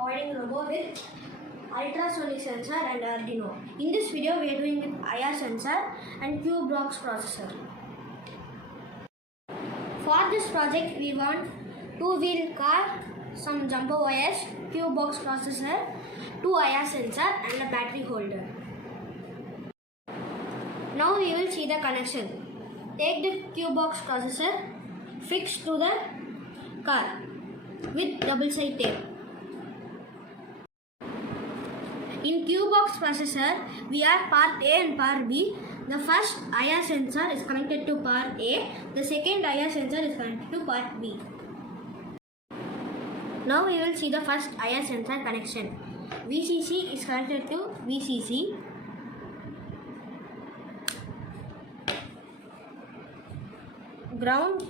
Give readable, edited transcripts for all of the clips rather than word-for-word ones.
avoiding robo with ultrasonic sensor and Arduino. In this video, we are doing with IR sensor and Q-box processor. For this project, we want two-wheel car, some jumper wires, Q-box processor, two IR sensor and a battery holder. Now we will see the connection. Take the Q-box processor, fix to the car with double-side tape. In Q-box processor, we have part A and part B. The first IR sensor is connected to part A. The second IR sensor is connected to part B. Now we will see the first IR sensor connection. VCC is connected to VCC. Ground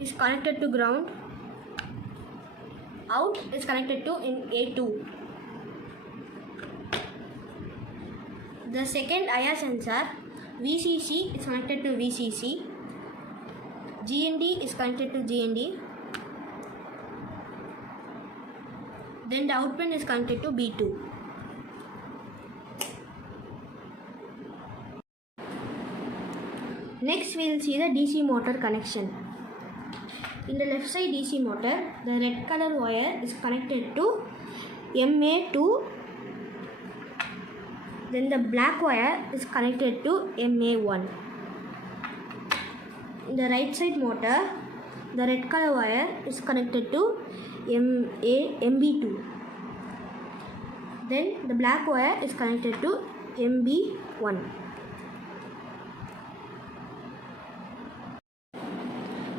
is connected to ground. Out is connected to in A2. The second IR sensor VCC is connected to VCC. GND is connected to GND. Then the out pin is connected to B2. Next we will see the DC motor connection. In the left side DC motor, the red color wire is connected to MA2. Then the black wire is connected to MA1. In the right side motor, the red color wire is connected to MB2. Then the black wire is connected to MB1.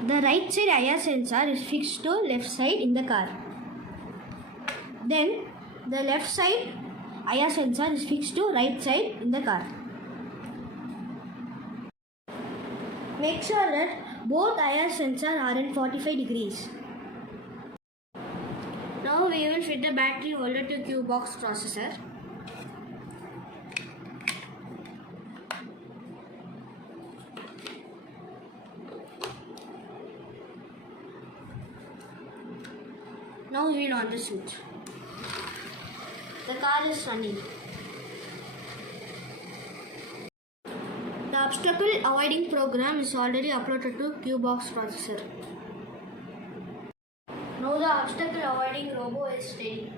The right side IR sensor is fixed to left side in the car. Then the left side IR sensor is fixed to right side in the car. Make sure that both IR sensors are in 45 degrees. Now we will fit the battery holder to Q-box processor. Now we will on the switch. The car is running. The obstacle avoiding program is already uploaded to Q-box processor. Now the obstacle avoiding robo is ready.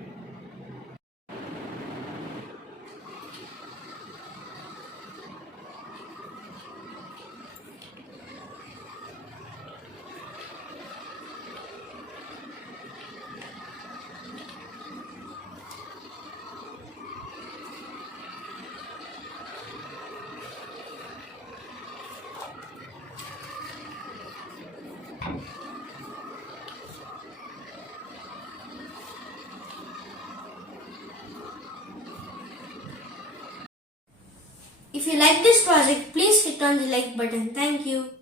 If you like this project, please hit on the like button. Thank you.